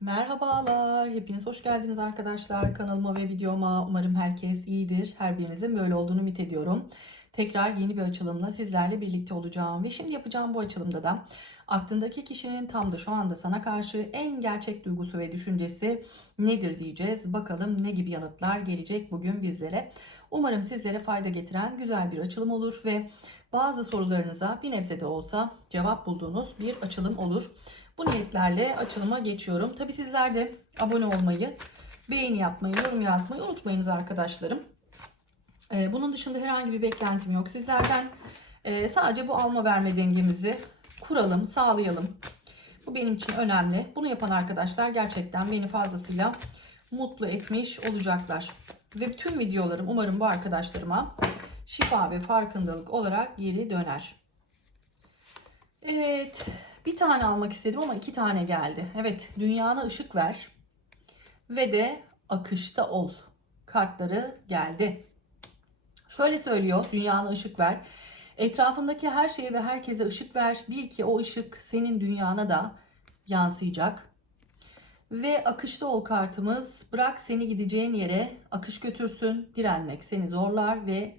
Merhabalar, hepiniz hoş geldiniz arkadaşlar kanalıma ve videoma. Umarım herkes iyidir. Her birinizin böyle olduğunu ümit ediyorum. Tekrar yeni bir açılımla sizlerle birlikte olacağım. Ve şimdi yapacağım bu açılımda da aklındaki kişinin tam da şu anda sana karşı en gerçek duygusu ve düşüncesi nedir diyeceğiz. Bakalım ne gibi yanıtlar gelecek bugün bizlere. Umarım sizlere fayda getiren güzel bir açılım olur ve bazı sorularınıza bir nebze de olsa cevap bulduğunuz bir açılım olur. Bu niyetlerle açılıma geçiyorum. Tabi sizler de abone olmayı, beğeni yapmayı, yorum yazmayı unutmayınız arkadaşlarım. Ee, bunun dışında herhangi bir beklentim yok sizlerden. Ee, sadece bu alma verme dengemizi kuralım, sağlayalım. Bu benim için önemli. Bunu yapan arkadaşlar gerçekten beni fazlasıyla mutlu etmiş olacaklar. Ve tüm videolarım umarım bu arkadaşlarıma şifa ve farkındalık olarak geri döner. Evet, bir tane almak istedim ama iki tane geldi. Evet, dünyana ışık ver ve de akışta ol. Kartları geldi. Şöyle söylüyor, dünyana ışık ver. Etrafındaki her şeye ve herkese ışık ver. Bil ki o ışık senin dünyana da yansıyacak. Ve akışta ol kartımız. Bırak seni gideceğin yere akış götürsün. Direnmek seni zorlar ve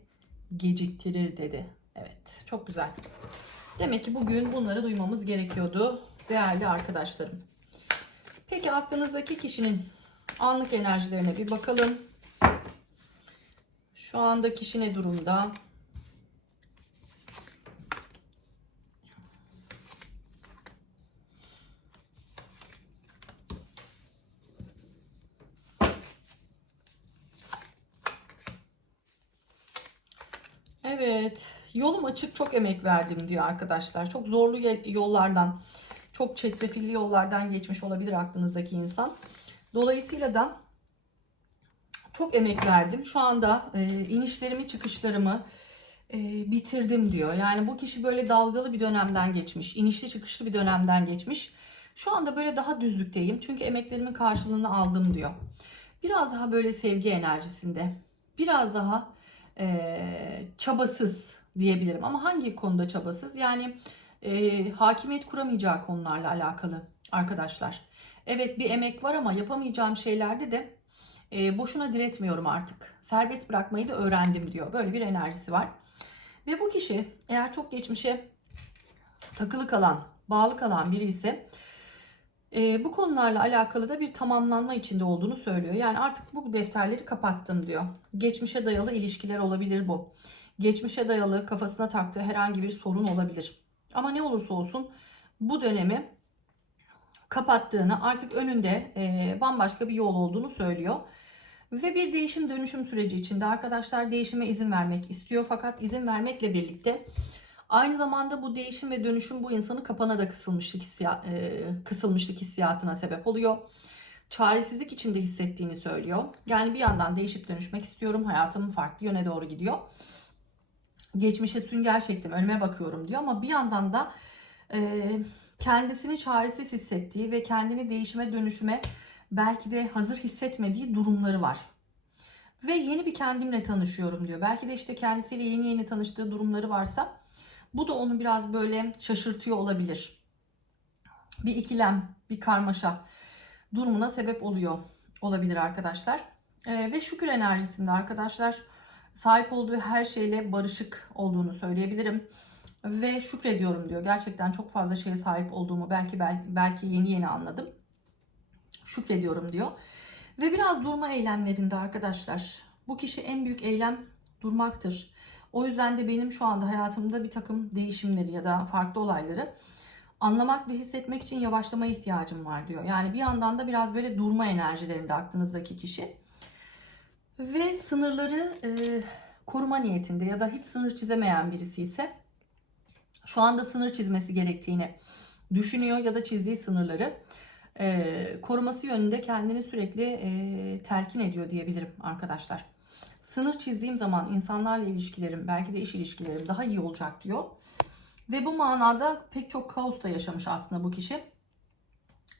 geciktirir dedi. Evet, çok güzel. Demek ki bugün bunları duymamız gerekiyordu değerli arkadaşlarım. Peki aklınızdaki kişinin anlık enerjilerine bir bakalım. Şu anda kişi ne durumda? Evet, yolum açık çok emek verdim diyor arkadaşlar. Çok zorlu yollardan, çok çetrefilli yollardan geçmiş olabilir aklınızdaki insan. Dolayısıyla da çok emek verdim. Şu anda e, inişlerimi, çıkışlarımı e, bitirdim diyor. Yani bu kişi böyle dalgalı bir dönemden geçmiş, inişli çıkışlı bir dönemden geçmiş. Şu anda böyle daha düzlükteyim çünkü emeklerimin karşılığını aldım diyor. Biraz daha böyle sevgi enerjisinde, biraz daha e, çabasız diyebilirim. Ama hangi konuda çabasız? Yani e, hakimiyet kuramayacağı konularla alakalı arkadaşlar. Evet bir emek var ama yapamayacağım şeylerde de e, boşuna diretmiyorum artık. Serbest bırakmayı da öğrendim diyor. Böyle bir enerjisi var. Ve bu kişi eğer çok geçmişe takılı kalan, bağlı kalan biri ise e, bu konularla alakalı da bir tamamlanma içinde olduğunu söylüyor. Yani artık bu defterleri kapattım diyor. Geçmişe dayalı ilişkiler olabilir bu. Geçmişe dayalı kafasına taktığı herhangi bir sorun olabilir. Ama ne olursa olsun bu dönemi kapattığını artık önünde e, bambaşka bir yol olduğunu söylüyor. Ve bir değişim dönüşüm süreci içinde arkadaşlar değişime izin vermek istiyor. Fakat izin vermekle birlikte aynı zamanda bu değişim ve dönüşüm bu insanı kapana da kısılmışlık, hissiya, e, kısılmışlık hissiyatına sebep oluyor. Çaresizlik içinde hissettiğini söylüyor. Yani bir yandan değişip dönüşmek istiyorum. Hayatım farklı yöne doğru gidiyor. Geçmişe sünger çektim önüme bakıyorum diyor ama bir yandan da e, kendisini çaresiz hissettiği ve kendini değişime dönüşüme belki de hazır hissetmediği durumları var. Ve yeni bir kendimle tanışıyorum diyor. Belki de işte kendisiyle yeni yeni tanıştığı durumları varsa bu da onu biraz böyle şaşırtıyor olabilir. Bir ikilem, bir karmaşa durumuna sebep oluyor olabilir arkadaşlar. Ee, ve şükür enerjisinde arkadaşlar sahip olduğu her şeyle barışık olduğunu söyleyebilirim. Ve şükrediyorum diyor. Gerçekten çok fazla şeye sahip olduğumu belki belki, yeni yeni anladım şükrediyorum diyor. Ve biraz durma eylemlerinde arkadaşlar. Bu kişi en büyük eylem durmaktır. O yüzden de benim şu anda hayatımda bir takım değişimleri ya da farklı olayları anlamak ve hissetmek için yavaşlamaya ihtiyacım var diyor. Yani bir yandan da biraz böyle durma enerjilerinde aklınızdaki kişi. Ve sınırları e, koruma niyetinde ya da hiç sınır çizemeyen birisi ise şu anda sınır çizmesi gerektiğini düşünüyor ya da çizdiği sınırları e, koruması yönünde kendini sürekli e, telkin ediyor diyebilirim arkadaşlar. Sınır çizdiğim zaman insanlarla ilişkilerim, belki de iş ilişkilerim daha iyi olacak diyor. Ve bu manada pek çok kaos da yaşamış aslında bu kişi.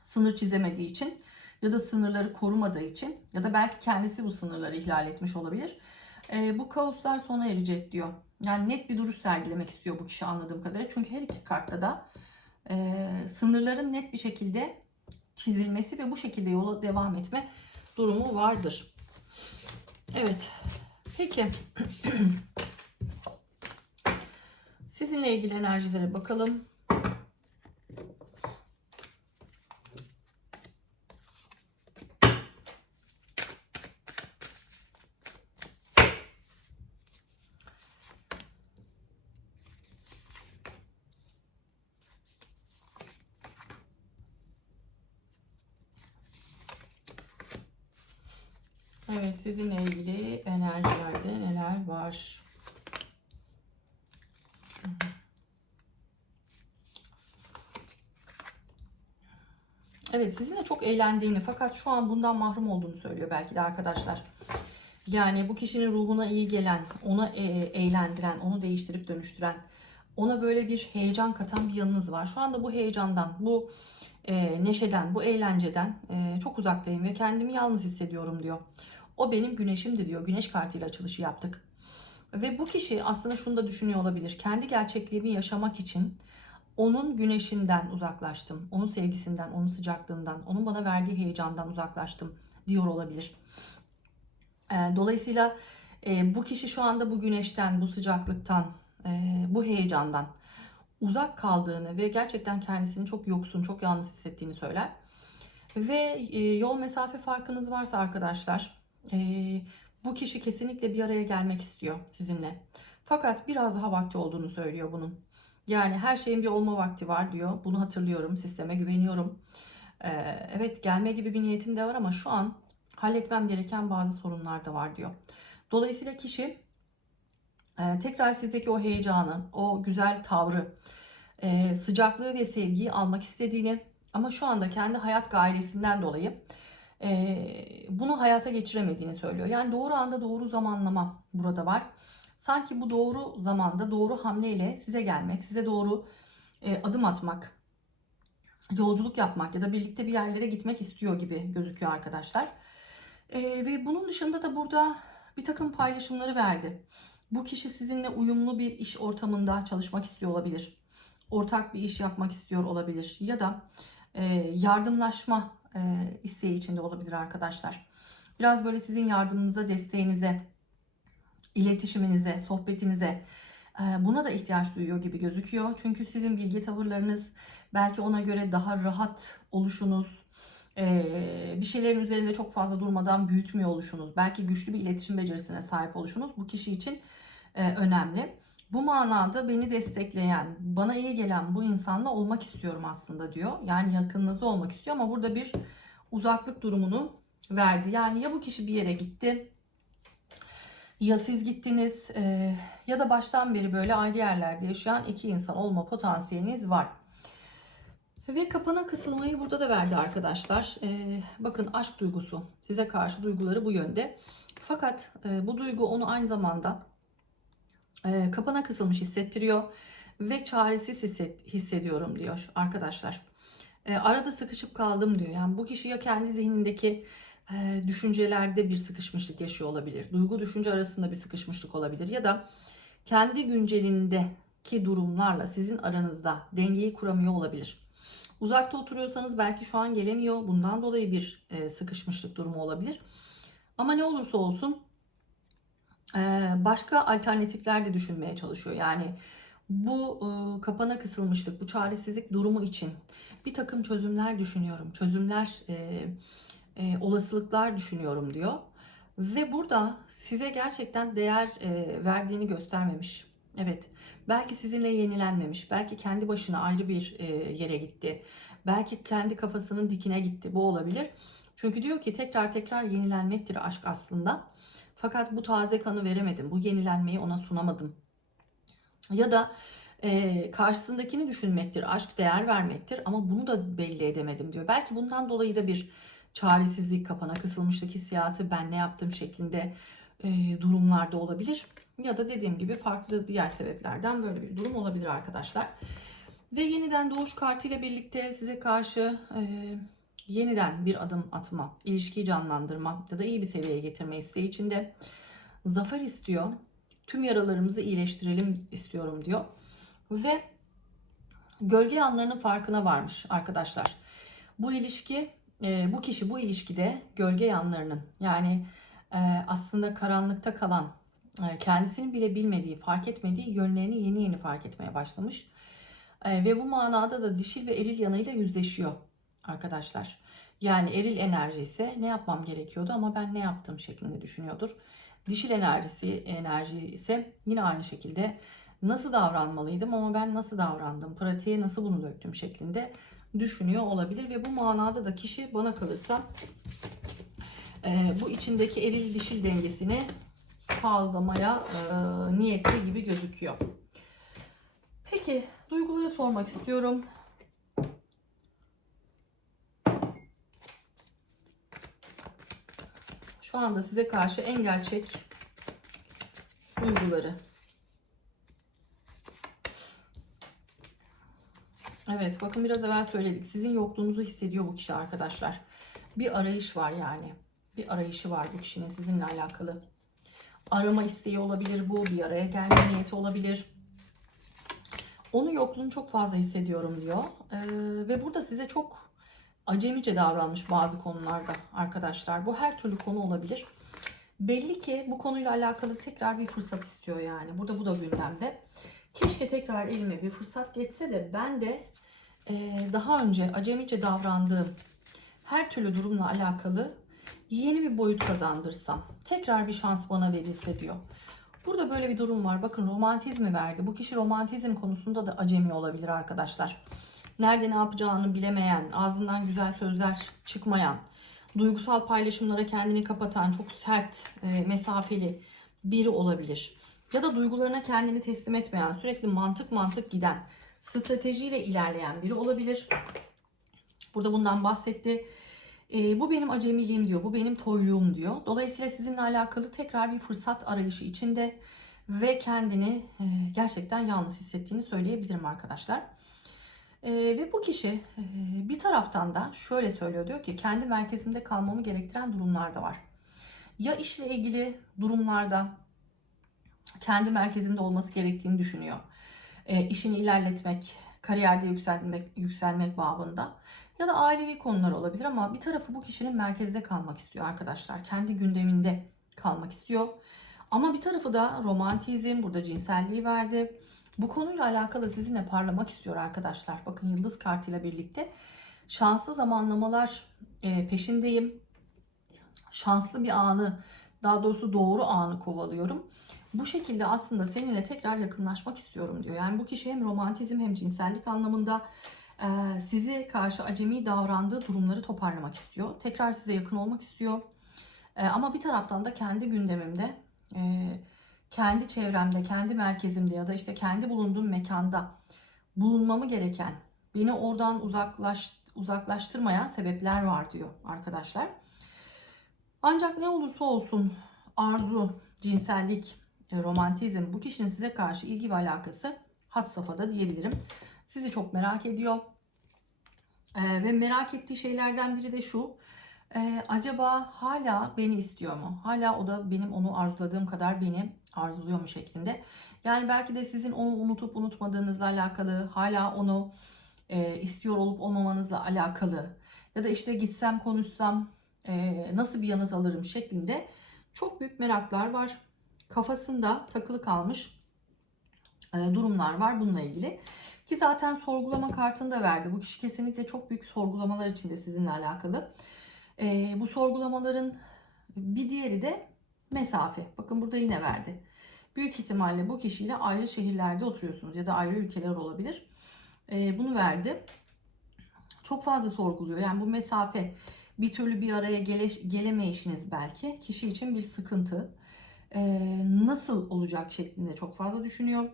Sınır çizemediği için ya da sınırları korumadığı için ya da belki kendisi bu sınırları ihlal etmiş olabilir. E, bu kaoslar sona erecek diyor. Yani net bir duruş sergilemek istiyor bu kişi anladığım kadarıyla. Çünkü her iki kartta da e, sınırların net bir şekilde çizilmesi ve bu şekilde yola devam etme durumu vardır. Evet. Peki. Sizinle ilgili enerjilere bakalım. Evet, sizinle ilgili enerjilerde neler var? Evet, sizinle çok eğlendiğini fakat şu an bundan mahrum olduğunu söylüyor belki de arkadaşlar. Yani bu kişinin ruhuna iyi gelen, ona e, eğlendiren, onu değiştirip dönüştüren, ona böyle bir heyecan katan bir yanınız var. Şu anda bu heyecandan, bu e, neşeden, bu eğlenceden e, çok uzaktayım ve kendimi yalnız hissediyorum diyor. O benim güneşimdi diyor. Güneş kartıyla açılışı yaptık. Ve bu kişi aslında şunu da düşünüyor olabilir. Kendi gerçekliğimi yaşamak için onun güneşinden uzaklaştım. Onun sevgisinden, onun sıcaklığından, onun bana verdiği heyecandan uzaklaştım diyor olabilir. E, dolayısıyla e, bu kişi şu anda bu güneşten, bu sıcaklıktan, e, bu heyecandan uzak kaldığını ve gerçekten kendisini çok yoksun, çok yalnız hissettiğini söyler. Ve e, yol mesafe farkınız varsa arkadaşlar, e, bu kişi kesinlikle bir araya gelmek istiyor sizinle. Fakat biraz daha vakti olduğunu söylüyor bunun. Yani her şeyin bir olma vakti var diyor. Bunu hatırlıyorum. Sisteme güveniyorum. E, evet gelme gibi bir niyetim de var ama şu an halletmem gereken bazı sorunlar da var diyor. Dolayısıyla kişi e, tekrar sizdeki o heyecanı, o güzel tavrı, e, sıcaklığı ve sevgiyi almak istediğini ama şu anda kendi hayat gailesinden dolayı bunu hayata geçiremediğini söylüyor. Yani doğru anda doğru zamanlama burada var. Sanki bu doğru zamanda doğru hamleyle size gelmek, size doğru adım atmak, yolculuk yapmak ya da birlikte bir yerlere gitmek istiyor gibi gözüküyor arkadaşlar. E, ve bunun dışında da burada bir takım paylaşımları verdi. Bu kişi sizinle uyumlu bir iş ortamında çalışmak istiyor olabilir. Ortak bir iş yapmak istiyor olabilir. Ya da e, yardımlaşma e, isteği içinde olabilir arkadaşlar. Biraz böyle sizin yardımınıza, desteğinize, iletişiminize, sohbetinize e, buna da ihtiyaç duyuyor gibi gözüküyor. Çünkü sizin bilgi tavırlarınız belki ona göre daha rahat oluşunuz, e, bir şeylerin üzerinde çok fazla durmadan büyütmüyor oluşunuz, belki güçlü bir iletişim becerisine sahip oluşunuz bu kişi için e, önemli. Bu manada beni destekleyen, bana iyi gelen bu insanla olmak istiyorum aslında diyor. Yani yakınınızda olmak istiyor ama burada bir uzaklık durumunu verdi. Yani ya bu kişi bir yere gitti ya siz gittiniz e, ya da baştan beri böyle ayrı yerlerde yaşayan iki insan olma potansiyeliniz var. Ve kapana kısılmayı burada da verdi arkadaşlar. E, bakın aşk duygusu size karşı duyguları bu yönde. Fakat e, bu duygu onu aynı zamanda e, kapana kısılmış hissettiriyor ve çaresiz hisset, hissediyorum diyor arkadaşlar. E, arada sıkışıp kaldım diyor. Yani bu kişi ya kendi zihnindeki e, düşüncelerde bir sıkışmışlık yaşıyor olabilir. Duygu düşünce arasında bir sıkışmışlık olabilir ya da kendi güncelindeki durumlarla sizin aranızda dengeyi kuramıyor olabilir. Uzakta oturuyorsanız belki şu an gelemiyor. Bundan dolayı bir e, sıkışmışlık durumu olabilir. Ama ne olursa olsun başka alternatifler de düşünmeye çalışıyor. Yani bu kapana kısılmışlık, bu çaresizlik durumu için bir takım çözümler düşünüyorum. Çözümler, olasılıklar düşünüyorum diyor. Ve burada size gerçekten değer verdiğini göstermemiş. Evet, belki sizinle yenilenmemiş, belki kendi başına ayrı bir yere gitti. Belki kendi kafasının dikine gitti. Bu olabilir. Çünkü diyor ki tekrar tekrar yenilenmektir aşk aslında. Fakat bu taze kanı veremedim. Bu yenilenmeyi ona sunamadım. Ya da e, karşısındakini düşünmektir, aşk değer vermektir ama bunu da belli edemedim diyor. Belki bundan dolayı da bir çaresizlik, kapana kısılmışlık hissiyatı, ben ne yaptım şeklinde e, durumlarda olabilir. Ya da dediğim gibi farklı diğer sebeplerden böyle bir durum olabilir arkadaşlar. Ve yeniden doğuş kartıyla birlikte size karşı e, yeniden bir adım atma, ilişkiyi canlandırma ya da iyi bir seviyeye getirme isteği içinde zafer istiyor. Tüm yaralarımızı iyileştirelim istiyorum diyor. Ve gölge yanlarının farkına varmış arkadaşlar. Bu ilişki, e, bu kişi bu ilişkide gölge yanlarının yani e, aslında karanlıkta kalan, e, kendisinin bile bilmediği, fark etmediği yönlerini yeni yeni fark etmeye başlamış. Ve bu manada da dişil ve eril yanıyla yüzleşiyor arkadaşlar. Yani eril enerji ise ne yapmam gerekiyordu ama ben ne yaptım şeklinde düşünüyordur. Dişil enerjisi enerji ise yine aynı şekilde nasıl davranmalıydım ama ben nasıl davrandım, pratiğe nasıl bunu döktüm şeklinde düşünüyor olabilir ve bu manada da kişi bana kalırsa e, bu içindeki eril dişil dengesini sağlamaya e, niyetli gibi gözüküyor. Peki duyguları sormak istiyorum. Şu anda size karşı en gerçek duyguları. Evet bakın biraz evvel söyledik. Sizin yokluğunuzu hissediyor bu kişi arkadaşlar. Bir arayış var yani. Bir arayışı var bu kişinin sizinle alakalı. Arama isteği olabilir bu. Bir araya gelme niyeti olabilir. Onun yokluğunu çok fazla hissediyorum diyor. Ee, ve burada size çok acemice davranmış bazı konularda arkadaşlar. Bu her türlü konu olabilir. Belli ki bu konuyla alakalı tekrar bir fırsat istiyor yani. Burada bu da gündemde. Keşke tekrar elime bir fırsat geçse de ben de e, daha önce acemice davrandığım her türlü durumla alakalı yeni bir boyut kazandırsam. Tekrar bir şans bana verilse diyor. Burada böyle bir durum var. Bakın romantizmi verdi. Bu kişi romantizm konusunda da acemi olabilir arkadaşlar. Nerede ne yapacağını bilemeyen, ağzından güzel sözler çıkmayan, duygusal paylaşımlara kendini kapatan, çok sert, e, mesafeli biri olabilir. Ya da duygularına kendini teslim etmeyen, sürekli mantık mantık giden, stratejiyle ilerleyen biri olabilir. Burada bundan bahsetti. E, bu benim acemiliğim diyor, bu benim toyluğum diyor. Dolayısıyla sizinle alakalı tekrar bir fırsat arayışı içinde ve kendini e, gerçekten yalnız hissettiğini söyleyebilirim arkadaşlar. E, ve bu kişi e, bir taraftan da şöyle söylüyor diyor ki kendi merkezimde kalmamı gerektiren durumlar da var. Ya işle ilgili durumlarda kendi merkezinde olması gerektiğini düşünüyor. E, işini ilerletmek, kariyerde yükselmek, yükselmek babında. Ya da ailevi konular olabilir ama bir tarafı bu kişinin merkezde kalmak istiyor arkadaşlar. Kendi gündeminde kalmak istiyor. Ama bir tarafı da romantizm, burada cinselliği verdi. Bu konuyla alakalı sizinle parlamak istiyor arkadaşlar. Bakın yıldız kartıyla birlikte şanslı zamanlamalar e, peşindeyim. Şanslı bir anı, daha doğrusu doğru anı kovalıyorum. Bu şekilde aslında seninle tekrar yakınlaşmak istiyorum diyor. Yani bu kişi hem romantizm hem cinsellik anlamında e, size karşı acemi davrandığı durumları toparlamak istiyor. Tekrar size yakın olmak istiyor. E, ama bir taraftan da kendi gündemimde, kendi çevremde, kendi merkezimde ya da işte kendi bulunduğum mekanda bulunmamı gereken, beni oradan uzaklaş, uzaklaştırmayan sebepler var diyor arkadaşlar. Ancak ne olursa olsun arzu, cinsellik, e, romantizm bu kişinin size karşı ilgi ve alakası had safhada diyebilirim. Sizi çok merak ediyor. Ee, ve merak ettiği şeylerden biri de şu. E, acaba hala beni istiyor mu? Hala o da benim onu arzuladığım kadar beni arzuluyor mu şeklinde. Yani belki de sizin onu unutup unutmadığınızla alakalı, hala onu e, istiyor olup olmamanızla alakalı ya da işte gitsem konuşsam e, nasıl bir yanıt alırım şeklinde çok büyük meraklar var. Kafasında takılı kalmış e, durumlar var bununla ilgili. Ki zaten sorgulama kartını da verdi. Bu kişi kesinlikle çok büyük sorgulamalar içinde sizinle alakalı. E, bu sorgulamaların bir diğeri de mesafe. Bakın burada yine verdi. Büyük ihtimalle bu kişiyle ayrı şehirlerde oturuyorsunuz ya da ayrı ülkeler olabilir. E, bunu verdi. Çok fazla sorguluyor. Yani bu mesafe bir türlü bir araya gele, gelemeyişiniz belki kişi için bir sıkıntı. E, nasıl olacak şeklinde çok fazla düşünüyor.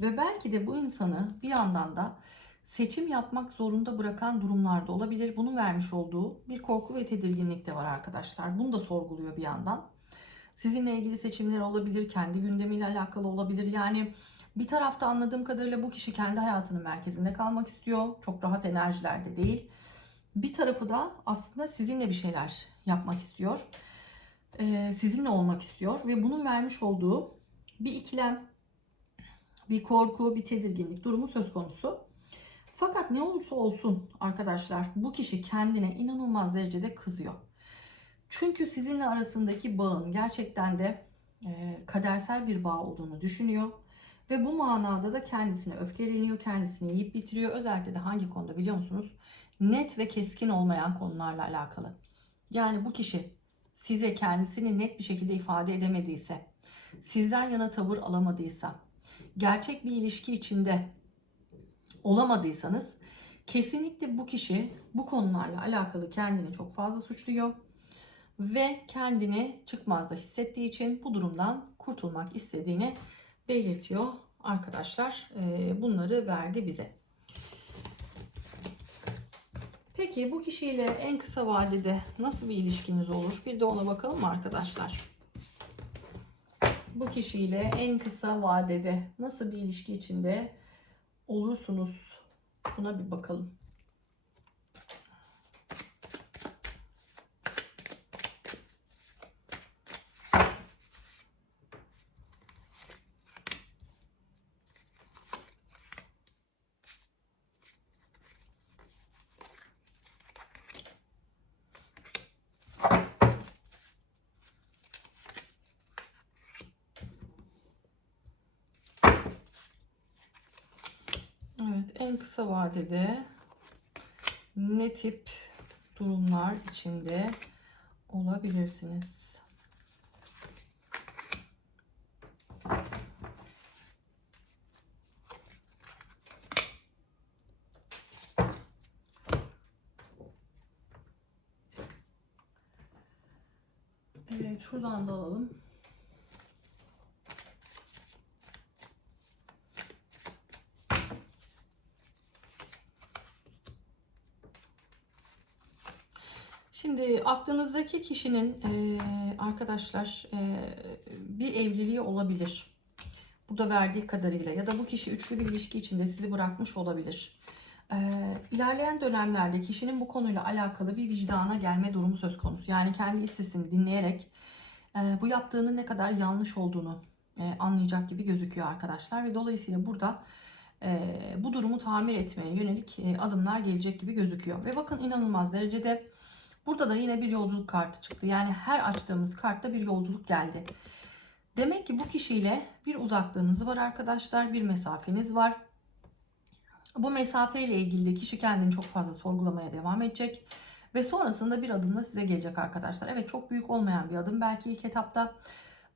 Ve belki de bu insanı bir yandan da seçim yapmak zorunda bırakan durumlarda olabilir. Bunun vermiş olduğu bir korku ve tedirginlik de var arkadaşlar. Bunu da sorguluyor bir yandan. Sizinle ilgili seçimler olabilir, kendi gündemiyle alakalı olabilir. Yani bir tarafta anladığım kadarıyla bu kişi kendi hayatının merkezinde kalmak istiyor. Çok rahat enerjilerde değil. Bir tarafı da aslında sizinle bir şeyler yapmak istiyor. Ee, sizinle olmak istiyor ve bunun vermiş olduğu bir ikilem, bir korku, bir tedirginlik durumu söz konusu. Fakat ne olursa olsun arkadaşlar bu kişi kendine inanılmaz derecede kızıyor. Çünkü sizinle arasındaki bağın gerçekten de e, kadersel bir bağ olduğunu düşünüyor. Ve bu manada da kendisine öfkeleniyor, kendisini yiyip bitiriyor. Özellikle de hangi konuda biliyor musunuz? Net ve keskin olmayan konularla alakalı. Yani bu kişi size kendisini net bir şekilde ifade edemediyse, sizden yana tavır alamadıysa, gerçek bir ilişki içinde olamadıysanız kesinlikle bu kişi bu konularla alakalı kendini çok fazla suçluyor ve kendini çıkmazda hissettiği için bu durumdan kurtulmak istediğini belirtiyor arkadaşlar. Ee, Bunları verdi bize. Peki bu kişiyle en kısa vadede nasıl bir ilişkiniz olur? Bir de ona bakalım arkadaşlar? Bu kişiyle en kısa vadede nasıl bir ilişki içinde olursunuz? Buna bir bakalım. Evet, en kısa vadede ne tip durumlar içinde olabilirsiniz? Evet, şuradan da alalım. Şimdi aklınızdaki kişinin eee, arkadaşlar eee, bir evliliği olabilir. Burada verdiği kadarıyla ya da bu kişi üçlü bir ilişki içinde sizi bırakmış olabilir. Eee ilerleyen dönemlerde kişinin bu konuyla alakalı bir vicdana gelme durumu söz konusu. Yani kendi iç sesini dinleyerek eee, bu yaptığının ne kadar yanlış olduğunu eee, anlayacak gibi gözüküyor arkadaşlar. Ve dolayısıyla burada eee, bu durumu tamir etmeye yönelik eee, adımlar gelecek gibi gözüküyor. Ve bakın inanılmaz derecede Burada da yine bir yolculuk kartı çıktı. Yani her açtığımız kartta bir yolculuk geldi. Demek ki bu kişiyle bir uzaklığınız var arkadaşlar. Bir mesafeniz var. Bu mesafeyle ilgili de kişi kendini çok fazla sorgulamaya devam edecek. Ve sonrasında bir adımla size gelecek arkadaşlar. Evet çok büyük olmayan bir adım belki ilk etapta.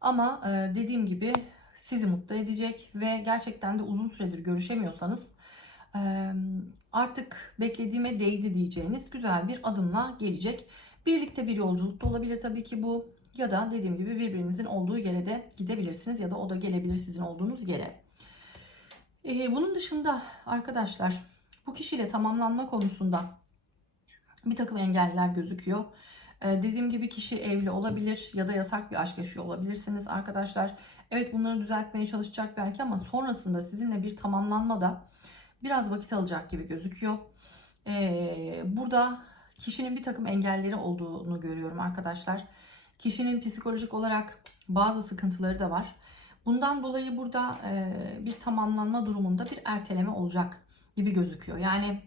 Ama e, dediğim gibi sizi mutlu edecek. Ve gerçekten de uzun süredir görüşemiyorsanız artık beklediğime değdi diyeceğiniz güzel bir adımla gelecek. Birlikte bir yolculuk da olabilir tabii ki bu. Ya da dediğim gibi birbirinizin olduğu yere de gidebilirsiniz ya da o da gelebilir sizin olduğunuz yere. Bunun dışında arkadaşlar bu kişiyle tamamlanma konusunda bir takım engeller gözüküyor. Dediğim gibi kişi evli olabilir ya da yasak bir aşk yaşıyor olabilirsiniz arkadaşlar. Evet bunları düzeltmeye çalışacak belki ama sonrasında sizinle bir tamamlanmada biraz vakit alacak gibi gözüküyor. Ee, burada kişinin bir takım engelleri olduğunu görüyorum arkadaşlar. Kişinin psikolojik olarak bazı sıkıntıları da var. Bundan dolayı burada e, bir tamamlanma durumunda bir erteleme olacak gibi gözüküyor. Yani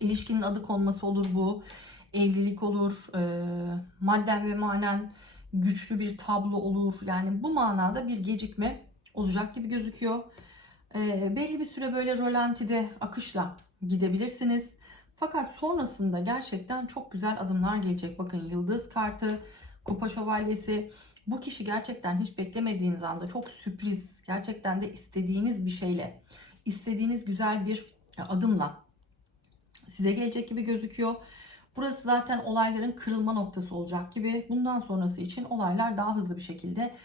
ilişkinin adı konması olur bu. Evlilik olur. E, madden ve manen güçlü bir tablo olur. Yani bu manada bir gecikme olacak gibi gözüküyor. E, belli bir süre böyle rolantide akışla gidebilirsiniz. Fakat sonrasında gerçekten çok güzel adımlar gelecek. Bakın yıldız kartı, kupa şövalyesi. Bu kişi gerçekten hiç beklemediğiniz anda çok sürpriz, gerçekten de istediğiniz bir şeyle, istediğiniz güzel bir adımla size gelecek gibi gözüküyor. Burası zaten olayların kırılma noktası olacak gibi. Bundan sonrası için olaylar daha hızlı bir şekilde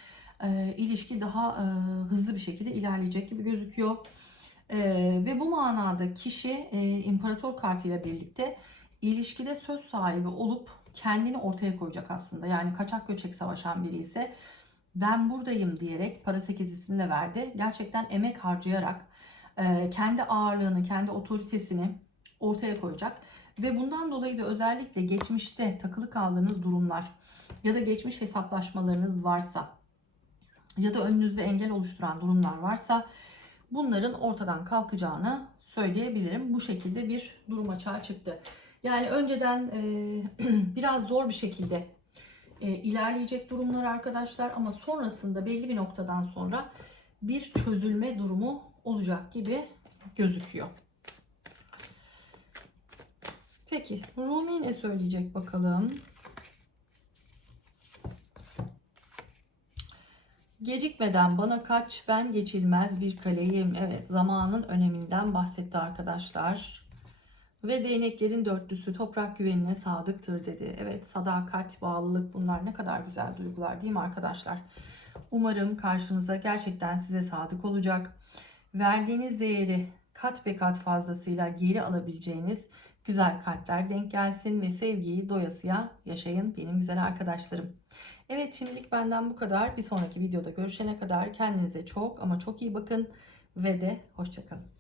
e, ilişki daha e, hızlı bir şekilde ilerleyecek gibi gözüküyor. E, ve bu manada kişi e, imparator kartıyla birlikte ilişkide söz sahibi olup kendini ortaya koyacak aslında. Yani kaçak göçek savaşan biri ise ben buradayım diyerek para sekizisini de verdi. Gerçekten emek harcayarak e, kendi ağırlığını, kendi otoritesini ortaya koyacak. Ve bundan dolayı da özellikle geçmişte takılı kaldığınız durumlar ya da geçmiş hesaplaşmalarınız varsa ya da önünüzde engel oluşturan durumlar varsa bunların ortadan kalkacağını söyleyebilirim. Bu şekilde bir durum açığa çıktı. Yani önceden e, biraz zor bir şekilde e, ilerleyecek durumlar arkadaşlar ama sonrasında belli bir noktadan sonra bir çözülme durumu olacak gibi gözüküyor. Peki Rumi ne söyleyecek bakalım? Gecikmeden bana kaç ben geçilmez bir kaleyim. Evet zamanın öneminden bahsetti arkadaşlar. Ve değneklerin dörtlüsü toprak güvenine sadıktır dedi. Evet sadakat, bağlılık bunlar ne kadar güzel duygular değil mi arkadaşlar? Umarım karşınıza gerçekten size sadık olacak. Verdiğiniz değeri kat be kat fazlasıyla geri alabileceğiniz güzel kalpler denk gelsin ve sevgiyi doyasıya yaşayın benim güzel arkadaşlarım. Evet şimdilik benden bu kadar. Bir sonraki videoda görüşene kadar kendinize çok ama çok iyi bakın ve de hoşçakalın.